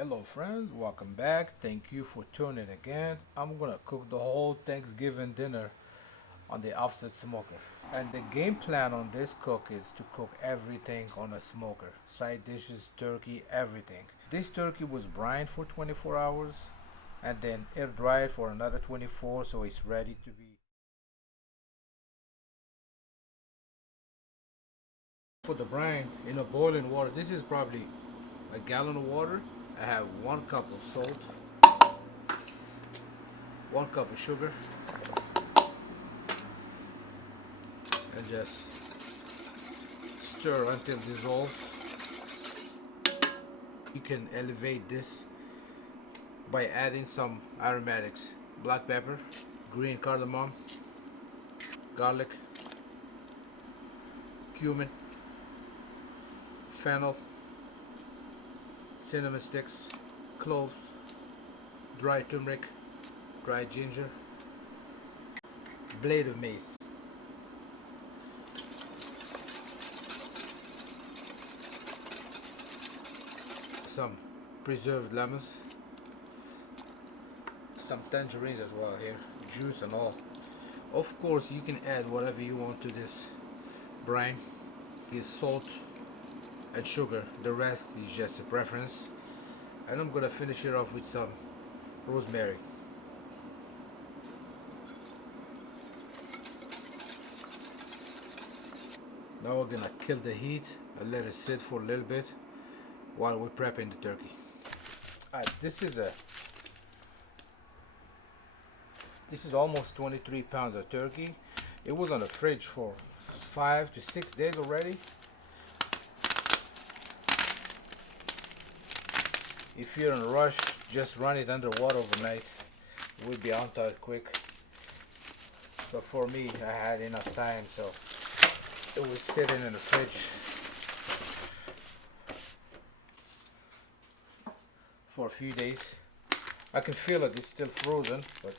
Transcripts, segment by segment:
Hello friends, welcome back. Thank you for tuning again. I'm gonna cook the whole Thanksgiving dinner on the offset smoker. And the game plan on this cook is to cook everything on a smoker. Side dishes, turkey, everything. This turkey was brined for 24 hours and then air dried for another 24 so it's ready to be. For the brine in a boiling water, this is probably a gallon of water. I have 1 cup of salt, 1 cup of sugar, and just stir until dissolved. You can elevate this by adding some aromatics: black pepper, green cardamom, garlic, cumin, fennel, cinnamon sticks, cloves, dry turmeric, dry ginger, blade of mace. Some preserved lemons, some tangerines as well here, juice and all. Of course you can add whatever you want to this brine. Is salt and sugar, the rest is just a preference. And I'm gonna finish it off with some rosemary. Now we're gonna kill the heat and let it sit for a little bit while we're prepping the turkey. This is almost 23 pounds of turkey. It was on the fridge for 5 to 6 days already. If you're in a rush, just run it under water overnight. It will be on tight quick. But for me, I had enough time, so it was sitting in the fridge for a few days. I can feel it, it's still frozen, but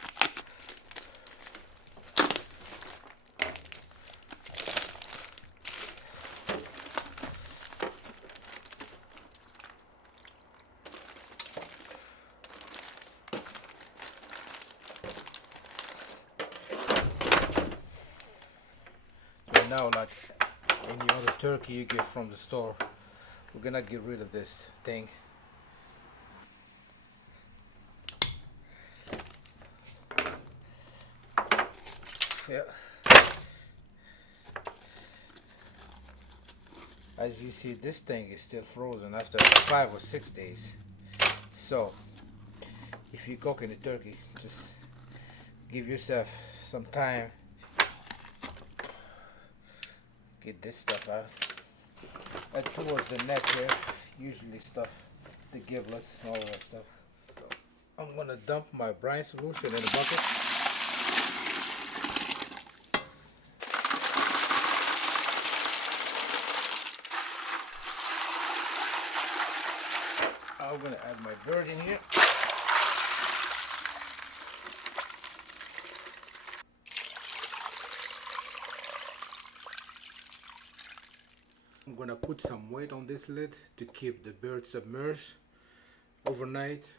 now, like any other turkey you get from the store, we're gonna get rid of this thing. Yeah. As you see, this thing is still frozen after 5 or 6 days. So, if you're cooking a turkey, just give yourself some time. Get this stuff out. And towards the neck here, usually stuff the giblets and all that stuff. So I'm gonna dump my brine solution in a bucket. I'm gonna add my bird in here. I'm gonna put some weight on this lid to keep the bird submerged overnight.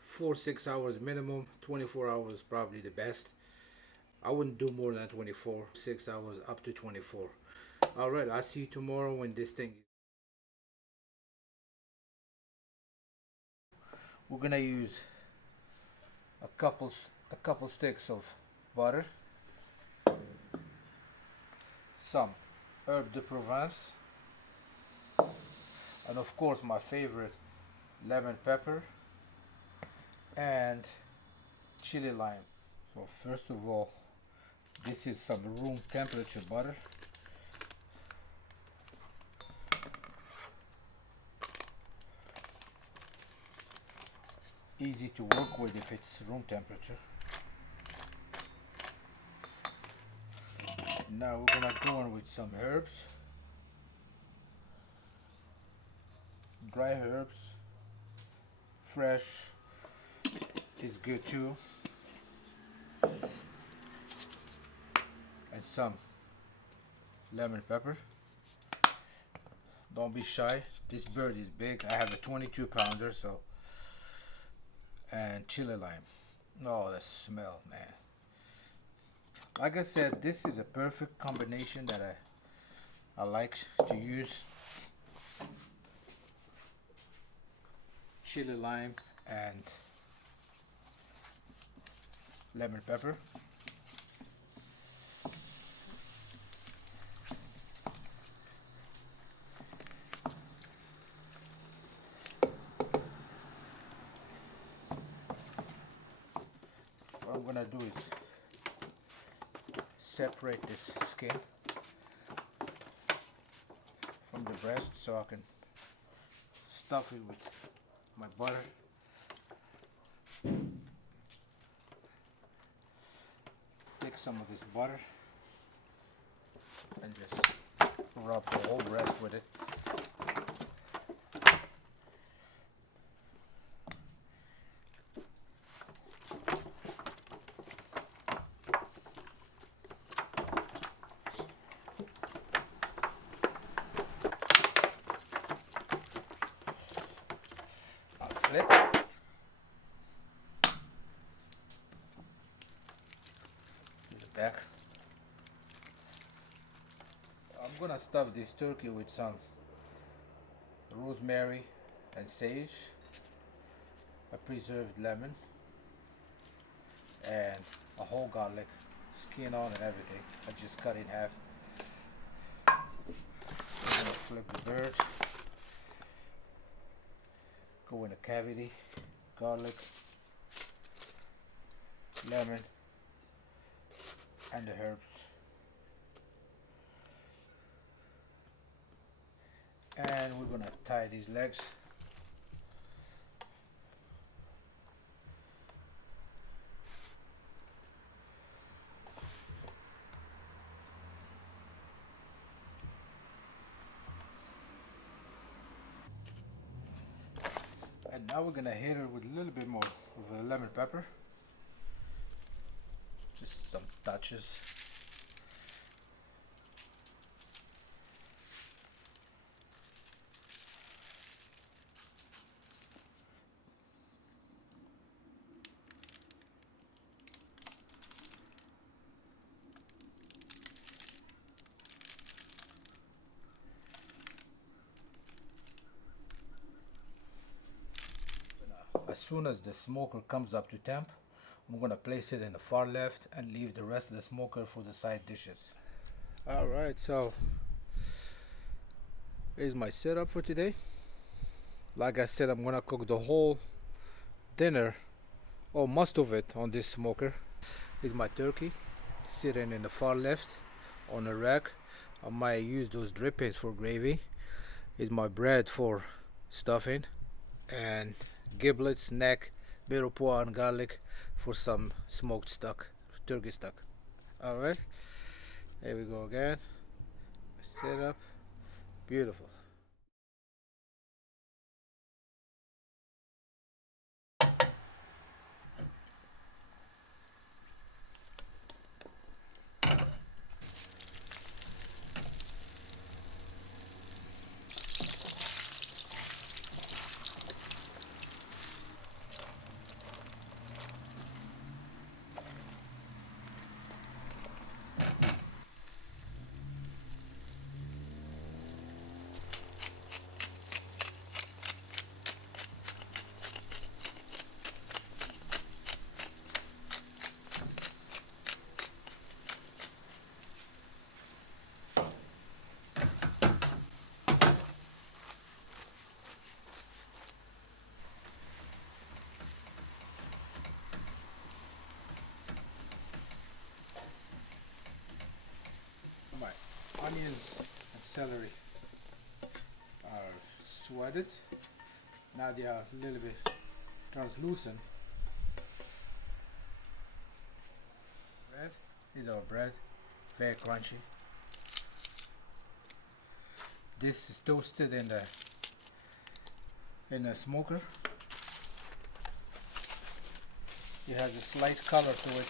4-6 hours minimum, 24 hours probably the best. I wouldn't do more than 24, 6 hours up to 24. Alright, I'll see you tomorrow when this thing. We're gonna use a couple sticks of butter, some herb de Provence, and of course my favorite, lemon pepper and chili lime. So first of all, this is some room temperature butter. Easy to work with if it's room temperature. Now we're gonna go on with some herbs, dry herbs, fresh is good too, and some lemon pepper. Don't be shy, this bird is big. I have a 22 pounder, so and chili lime. Oh, the smell, man. Like I said, this is a perfect combination that I like to use. Chili lime and lemon pepper. What I'm gonna do is separate this skin from the breast so I can stuff it with my butter. Take some of this butter and just rub the whole breast with it. I'll flip. The back. I'm gonna stuff this turkey with some rosemary and sage, a preserved lemon, and a whole garlic, skin on and everything. I just cut it in half. I'm gonna flip the bird, go in the cavity, garlic, lemon, and the herbs. And we're gonna tie these legs. And now we're gonna hit her with a little bit more of a lemon pepper. Just some touches. As soon as the smoker comes up to temp, I'm gonna place it in the far left and leave the rest of the smoker for the side dishes. Alright, so here's my setup for today. Like I said, I'm gonna cook the whole dinner, or most of it, on this smoker. Here's my turkey sitting in the far left on a rack. I might use those drippings for gravy. Here's my bread for stuffing, and giblets, neck, mirepoix, and garlic for some smoked stuck, turkey stuck. Alright, there we go again. Set up, beautiful. My onions and celery are sweated. Now they are a little bit translucent. Bread, is our bread, very crunchy. This is toasted in the smoker. It has a slight color to it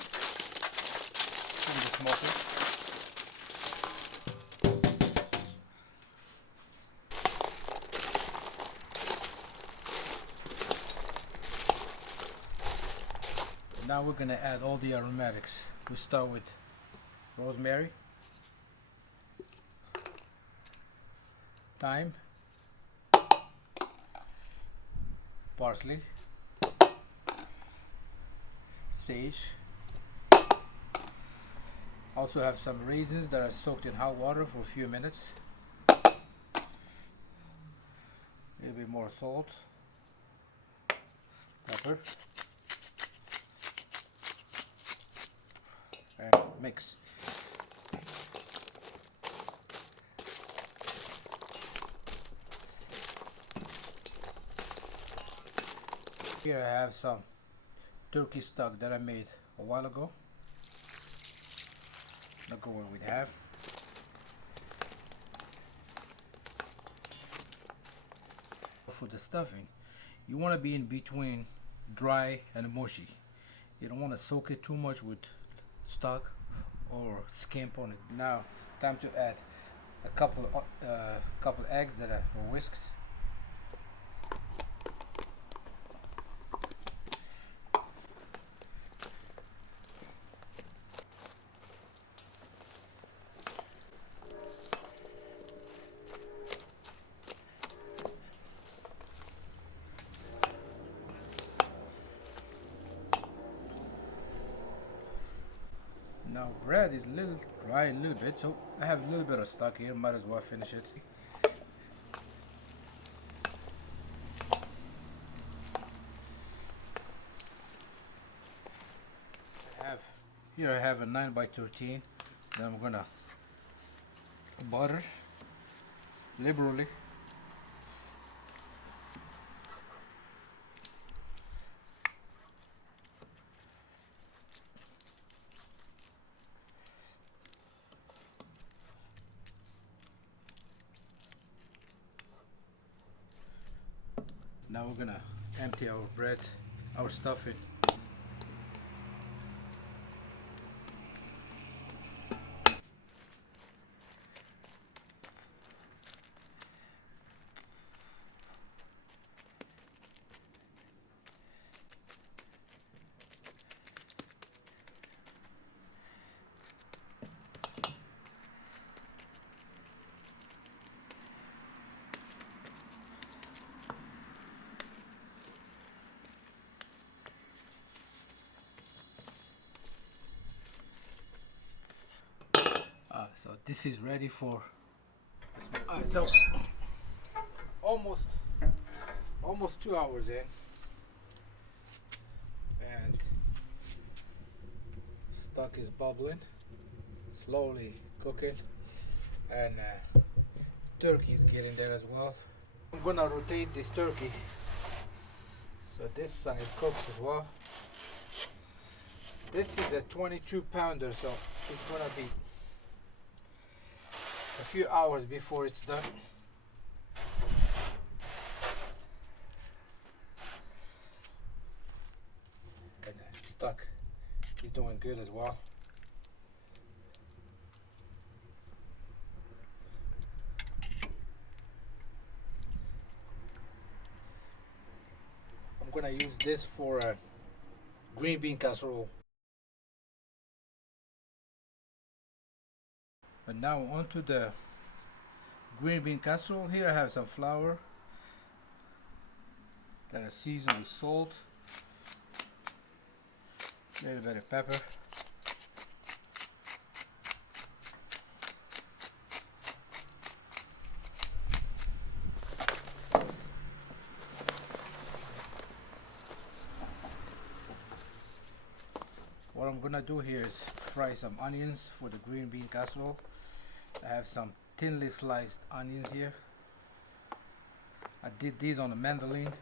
in the smoker. Now we're gonna add all the aromatics. We start with rosemary, thyme, parsley, sage. Also have some raisins that are soaked in hot water for a few minutes. A little bit more salt, pepper, and mix. Here I have some turkey stock that I made a while ago. Look at what we have. For the stuffing, you want to be in between dry and mushy. You don't want to soak it too much with stock or skimp on it. Now, time to add a couple eggs that are whisked. Now bread is a little dry a little bit, so I have a little bit of stock here, might as well finish it. Here I have a 9x13 that I'm gonna butter liberally. Now we're gonna empty our bread, our stuffing. So this is ready for. So almost 2 hours in, and stock is bubbling, slowly cooking, and turkey is getting there as well. I'm gonna rotate this turkey so this side cooks as well. This is a 22 pounder, so it's gonna be a few hours before it's done. And the stock is doing good as well. I'm gonna use this for a green bean casserole. And now onto the green bean casserole. Here I have some flour that are seasoned with salt, a little bit of pepper, what I'm gonna do here is fry some onions for the green bean casserole. I have some thinly sliced onions here. I did these on a mandolin.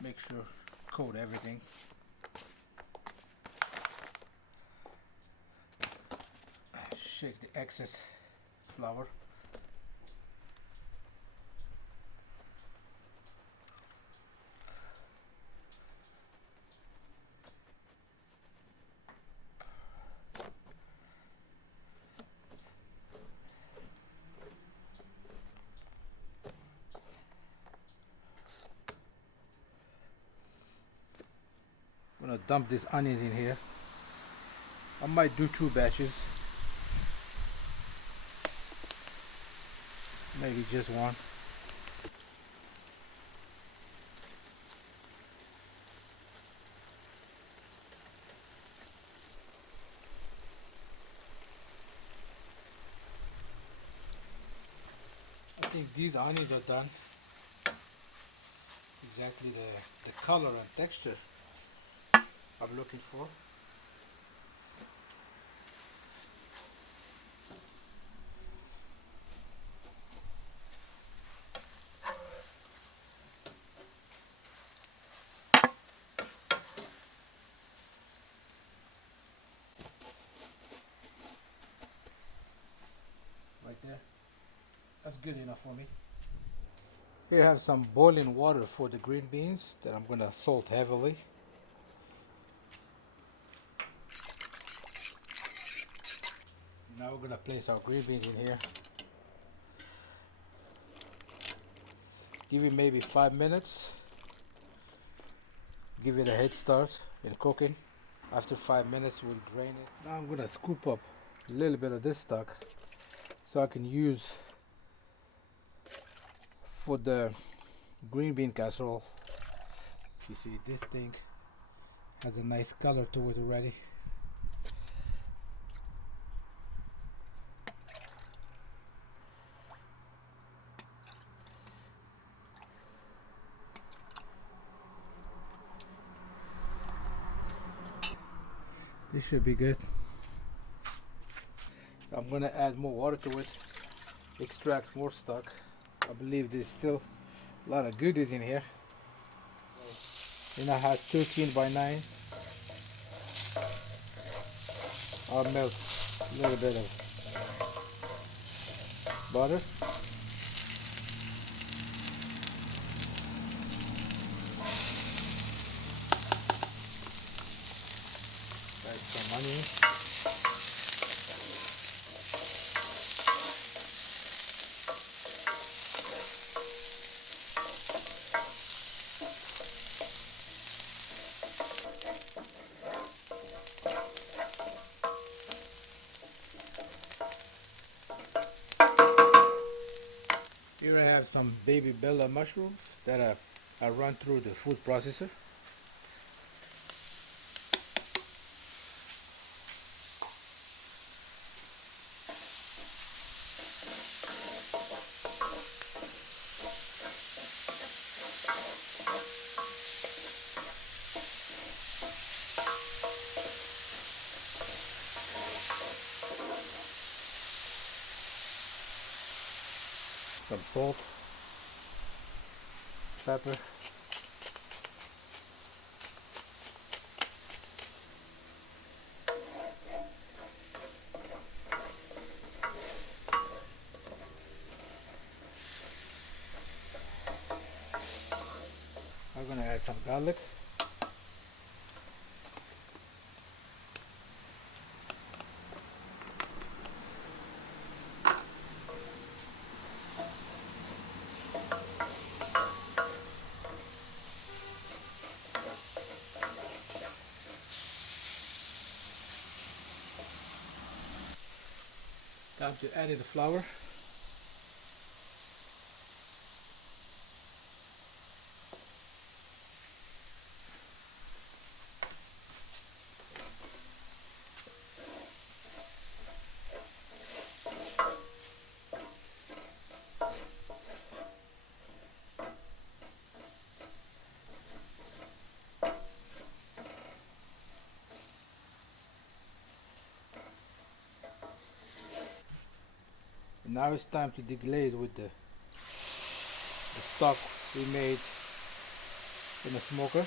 Make sure coat everything. Shake the excess flour. dump this onions in here. I might do 2 batches, maybe just one. I think these onions are done. Exactly the color and texture I'm looking for. Right there. That's good enough for me. Here I have some boiling water for the green beans that I'm gonna salt heavily. Now we're gonna place our green beans in here. Give it maybe 5 minutes. Give it a head start in cooking. After 5 minutes we'll drain it. Now I'm gonna scoop up a little bit of this stock so I can use for the green bean casserole. You see this thing has a nice color to it already. This should be good. I'm gonna add more water to it, extract more stock. I believe there's still a lot of goodies in here. And I have 13 by 9. I'll melt a little bit of butter. Add some onion. Here I have some baby bella mushrooms that I run through the food processor. Some salt, pepper, I'm gonna add some garlic. Time to add in the flour. And now it's time to deglaze with the stock we made in the smoker.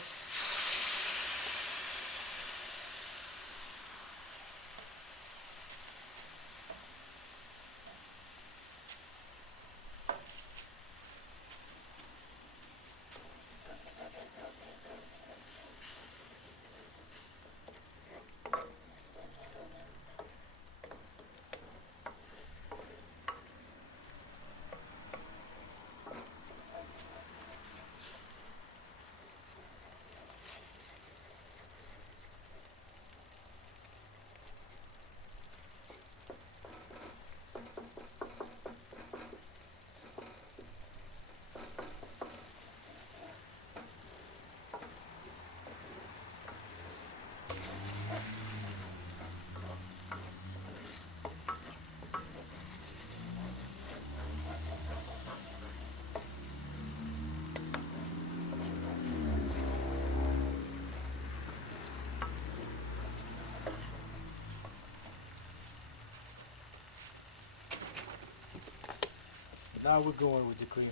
Now we're going with the cream.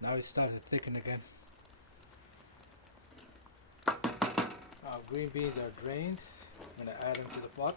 Now it started to thicken again. Our green beans are drained. I'm going to add them to the pot.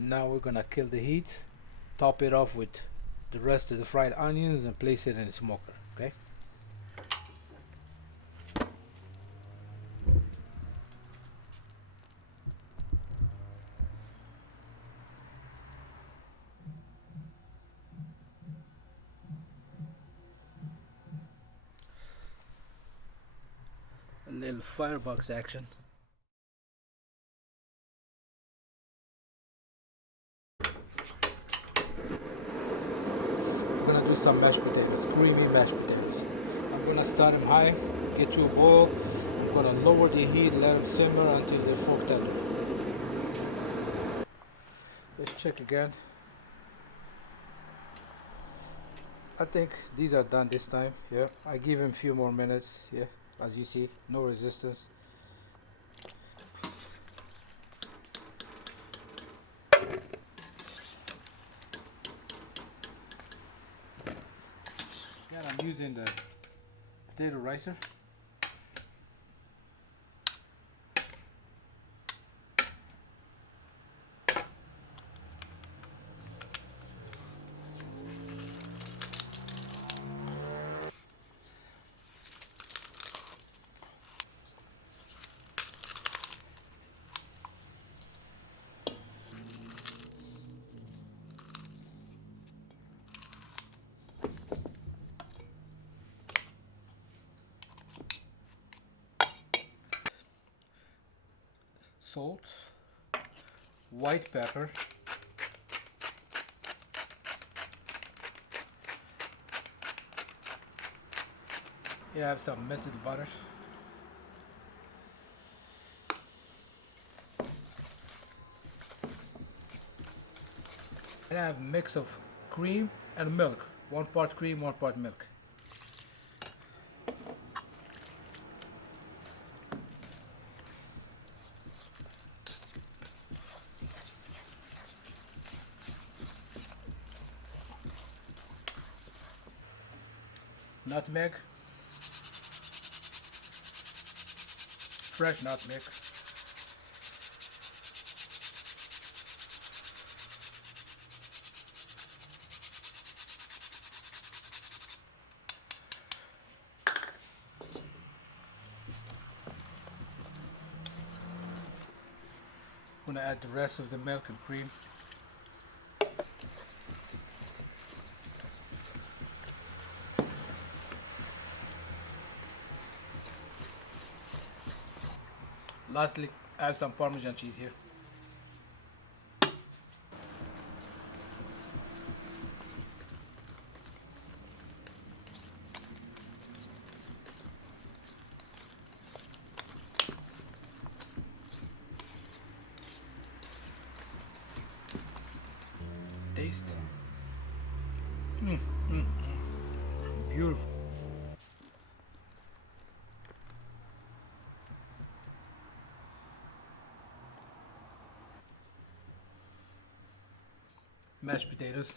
Now we're gonna kill the heat, top it off with the rest of the fried onions and place it in the smoker, okay? A little firebox action. We're gonna do some mashed potatoes, creamy mashed potatoes. I'm gonna start them high, get to a boil. I'm gonna lower the heat, let them simmer until they fork tender. Let's check again. I think these are done this time. Yeah, I give them a few more minutes. Yeah, as you see, no resistance. And I'm using the potato ricer. Salt, white pepper, I have some melted butter, and I have a mix of cream and milk, 1 part cream, 1 part milk. Nutmeg, fresh nutmeg, I'm gonna add the rest of the milk and cream. Lastly, add some Parmesan cheese here. Taste. Beautiful. Mashed potatoes.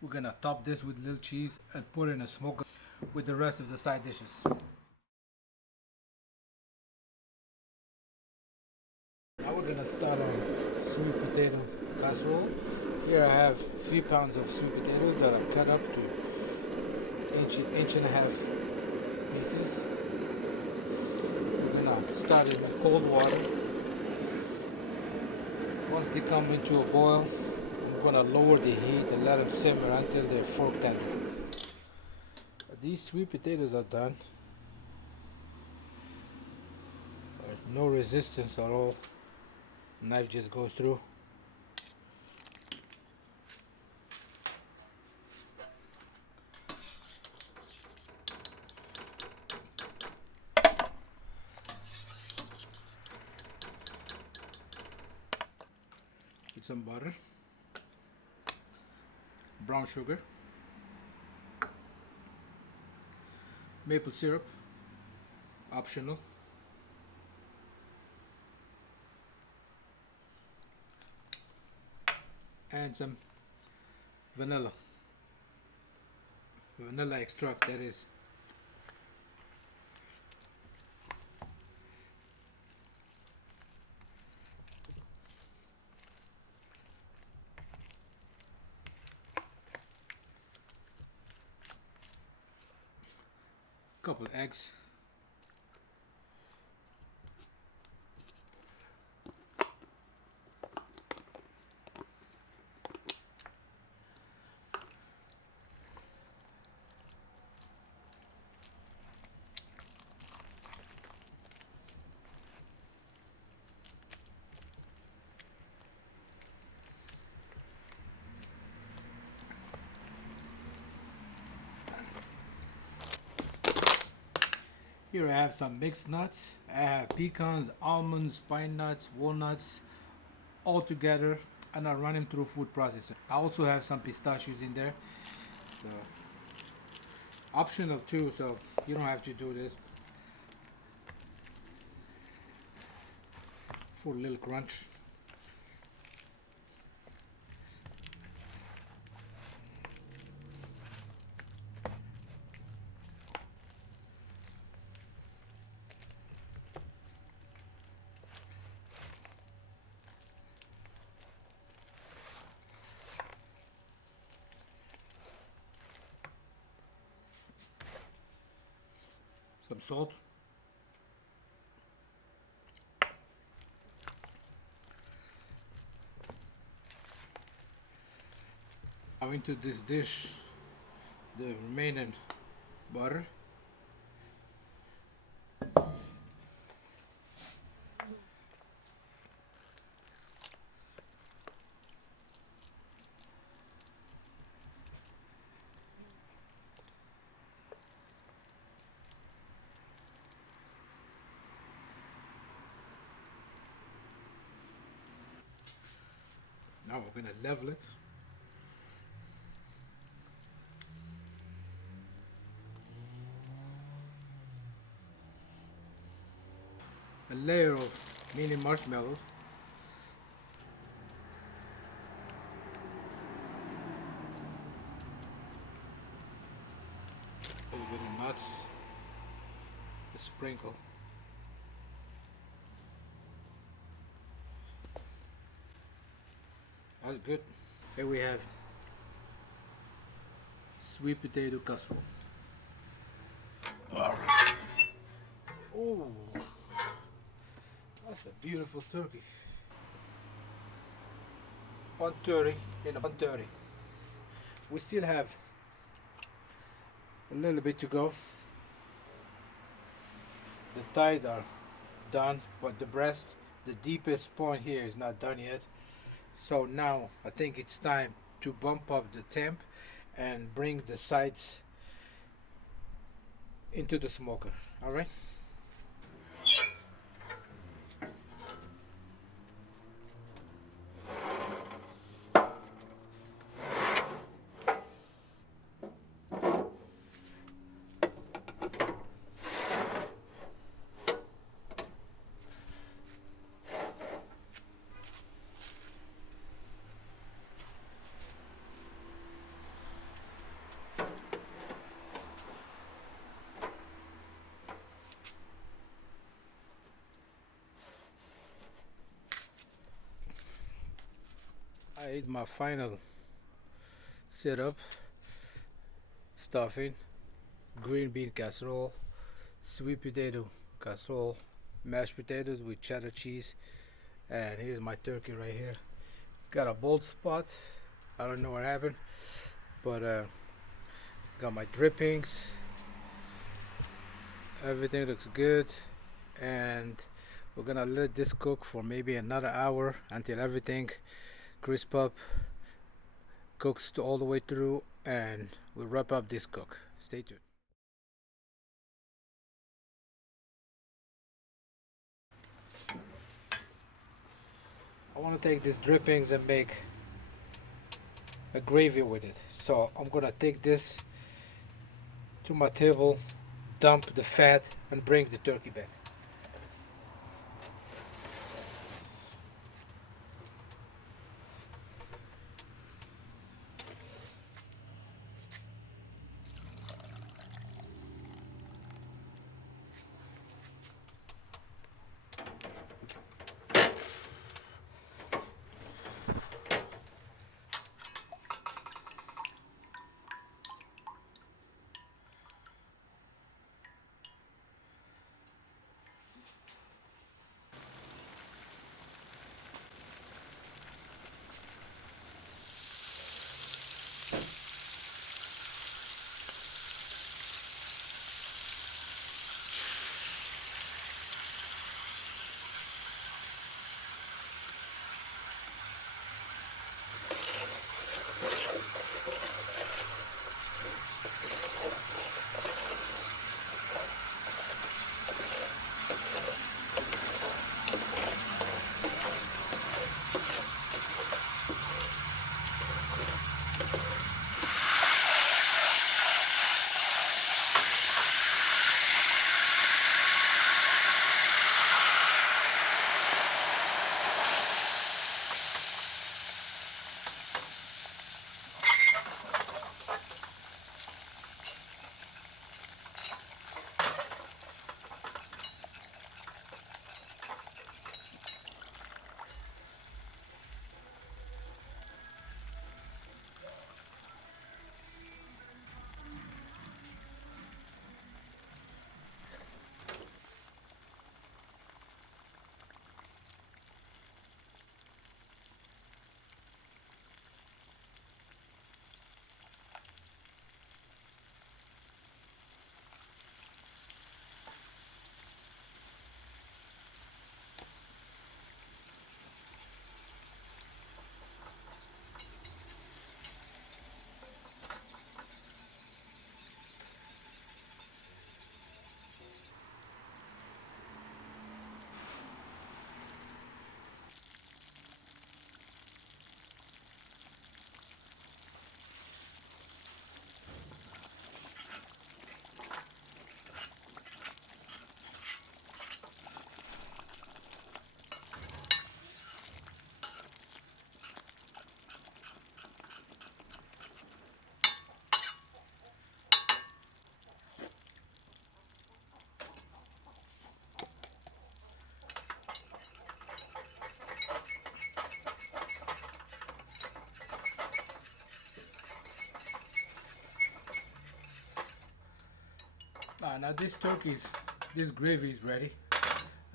We're gonna top this with little cheese and put it in a smoker with the rest of the side dishes. Now we're gonna start on sweet potato casserole. Here I have 3 pounds of sweet potatoes that are cut up to inch and a half pieces. We're gonna start it with cold water. Once they come into a boil, I'm gonna lower the heat and let them simmer until they're fork tender. These sweet potatoes are done. No resistance at all. Knife just goes through. With some butter, brown sugar, maple syrup, optional, and some vanilla extract, that is. Couple eggs, here I have some mixed nuts. I have pecans, almonds, pine nuts, walnuts, all together, and I run them through food processor. I also have some pistachios in there. So, optional too, so you don't have to do this. For a little crunch. Some salt. Now into this dish, the remaining butter. Now we're gonna level it. A layer of mini marshmallows. A little bit of nuts. A sprinkle. That's good. Here we have sweet potato casserole. All right. Oh, that's a beautiful turkey. 130 in a 130. We still have a little bit to go. The thighs are done, but the breast, the deepest point here is not done yet. So now I think it's time to bump up the temp and bring the sides into the smoker. All right. I ate my final setup: stuffing, green bean casserole, sweet potato casserole, mashed potatoes with cheddar cheese, and here's my turkey right here. It's got a bald spot. I don't know what happened, but got my drippings. Everything looks good, and we're gonna let this cook for maybe another hour until everything crisp up, cooks all the way through, and we'll wrap up this cook. Stay tuned. I want to take these drippings and make a gravy with it. So I'm gonna take this to my table, dump the fat, and bring the turkey back. Now this gravy is ready.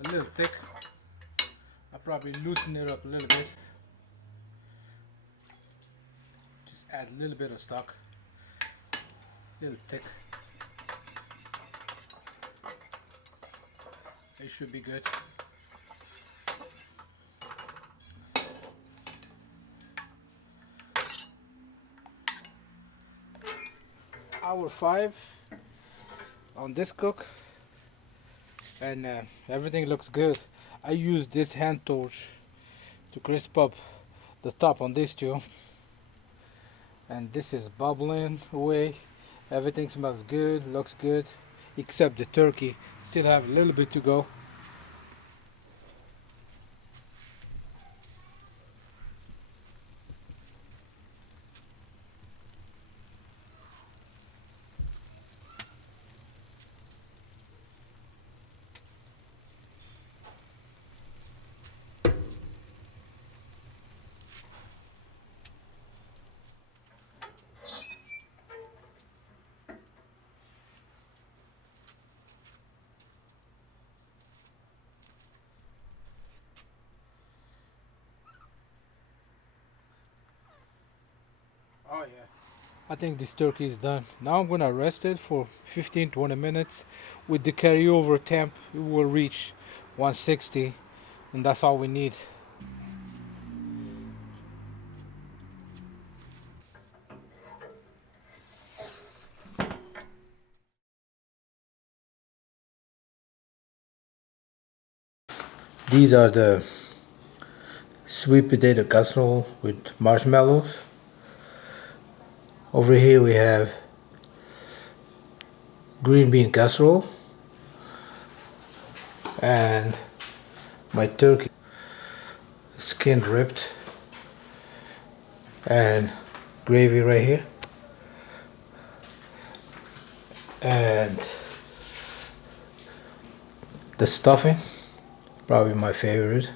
A little thick. I'll probably loosen it up a little bit. Just add a little bit of stock. A little thick. It should be good. Hour 5 on this cook, and everything looks good. I use this hand torch to crisp up the top on this too, and this is bubbling away. Everything smells good, looks good, except the turkey still have a little bit to go. Oh yeah. I think this turkey is done. Now I'm gonna rest it for 15-20 minutes. With the carryover temp, it will reach 160, and that's all we need. These are the sweet potato casserole with marshmallows. Over here we have green bean casserole, and my turkey skin ripped, and gravy right here, and the stuffing, probably my favorite.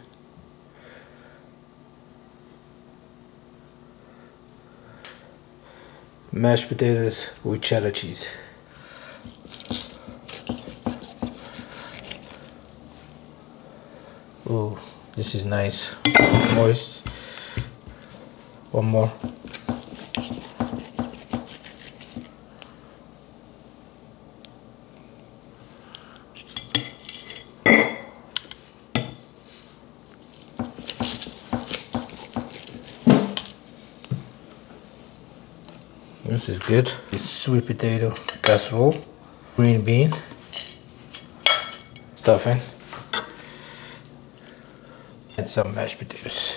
Mashed potatoes with cheddar cheese. Oh, this is nice, moist. One more. This is good. It's sweet potato casserole, green bean, stuffing, and some mashed potatoes.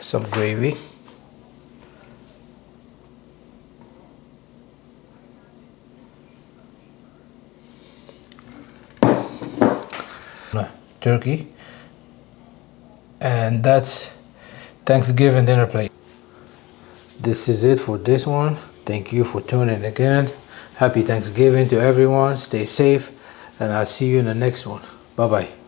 Some gravy. Turkey. And that's Thanksgiving dinner plate. This is it for this one. Thank you for tuning in again. Happy Thanksgiving to everyone. Stay safe, and I'll see you in the next one. Bye bye.